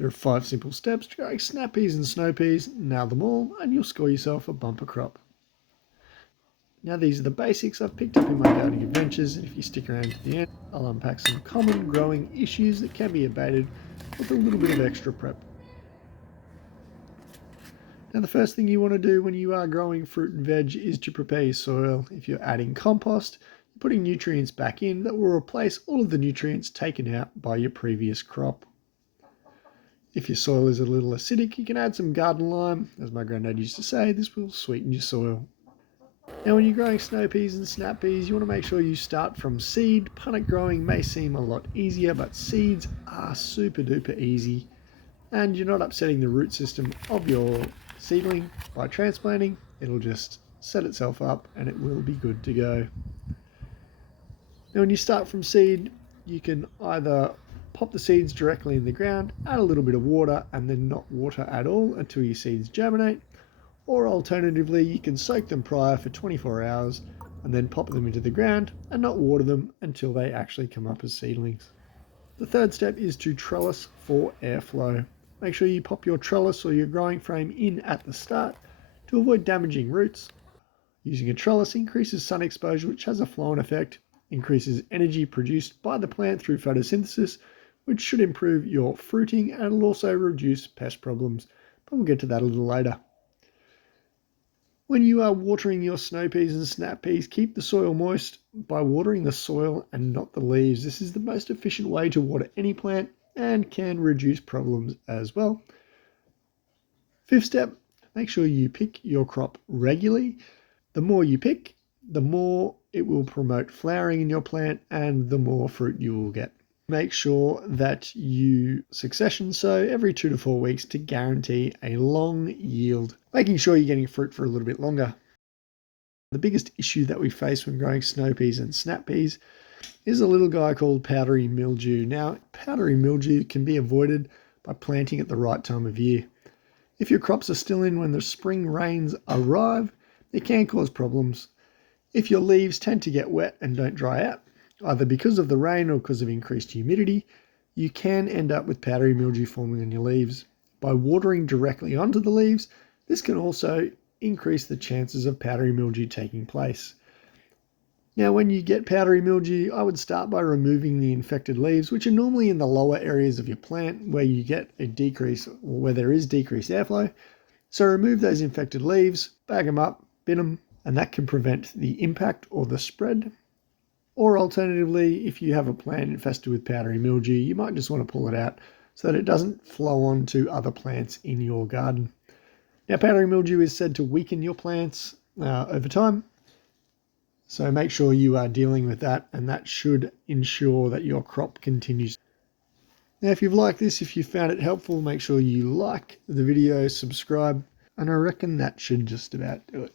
There are 5 simple steps to growing snap peas and snow peas. Nail them all and you'll score yourself a bumper crop. Now these are the basics I've picked up in my gardening adventures, and if you stick around to the end, I'll unpack some common growing issues that can be abated with a little bit of extra prep. Now the first thing you want to do when you are growing fruit and veg is to prepare your soil. If you're adding compost, you're putting nutrients back in that will replace all of the nutrients taken out by your previous crop. If your soil is a little acidic, you can add some garden lime. As my granddad used to say, this will sweeten your soil. Now when you're growing snow peas and snap peas, you want to make sure you start from seed. Punnet growing may seem a lot easier, but seeds are super duper easy, and you're not upsetting the root system of your seedling by transplanting. It'll just set itself up and it will be good to go. Now when you start from seed, you can either pop the seeds directly in the ground, add a little bit of water, and then not water at all until your seeds germinate. Or alternatively, you can soak them prior for 24 hours and then pop them into the ground and not water them until they actually come up as seedlings. The third step is to trellis for airflow. Make sure you pop your trellis or your growing frame in at the start to avoid damaging roots. Using a trellis increases sun exposure, which has a flow-on effect, increases energy produced by the plant through photosynthesis, which should improve your fruiting, and it'll also reduce pest problems, but we'll get to that a little later. When you are watering your snow peas and snap peas, keep the soil moist by watering the soil and not the leaves. This is the most efficient way to water any plant and can reduce problems as well. Fifth step, make sure you pick your crop regularly. The more you pick, the more it will promote flowering in your plant and the more fruit you will get. Make sure that you succession sow every 2 to 4 weeks to guarantee a long yield, making sure you're getting fruit for a little bit longer. The biggest issue that we face when growing snow peas and snap peas is a little guy called powdery mildew. Now, powdery mildew can be avoided by planting at the right time of year. If your crops are still in when the spring rains arrive, it can cause problems. If your leaves tend to get wet and don't dry out, either because of the rain or because of increased humidity, you can end up with powdery mildew forming on your leaves. By watering directly onto the leaves, this can also increase the chances of powdery mildew taking place. Now, when you get powdery mildew, I would start by removing the infected leaves, which are normally in the lower areas of your plant where you get a decrease or where there is decreased airflow. So remove those infected leaves, bag them up, bin them, and that can prevent the impact or the spread. Or alternatively, if you have a plant infested with powdery mildew, you might just want to pull it out so that it doesn't flow on to other plants in your garden. Now, powdery mildew is said to weaken your plants over time, so make sure you are dealing with that, and that should ensure that your crop continues. Now, if you've liked this, if you found it helpful, make sure you like the video, subscribe, and I reckon that should just about do it.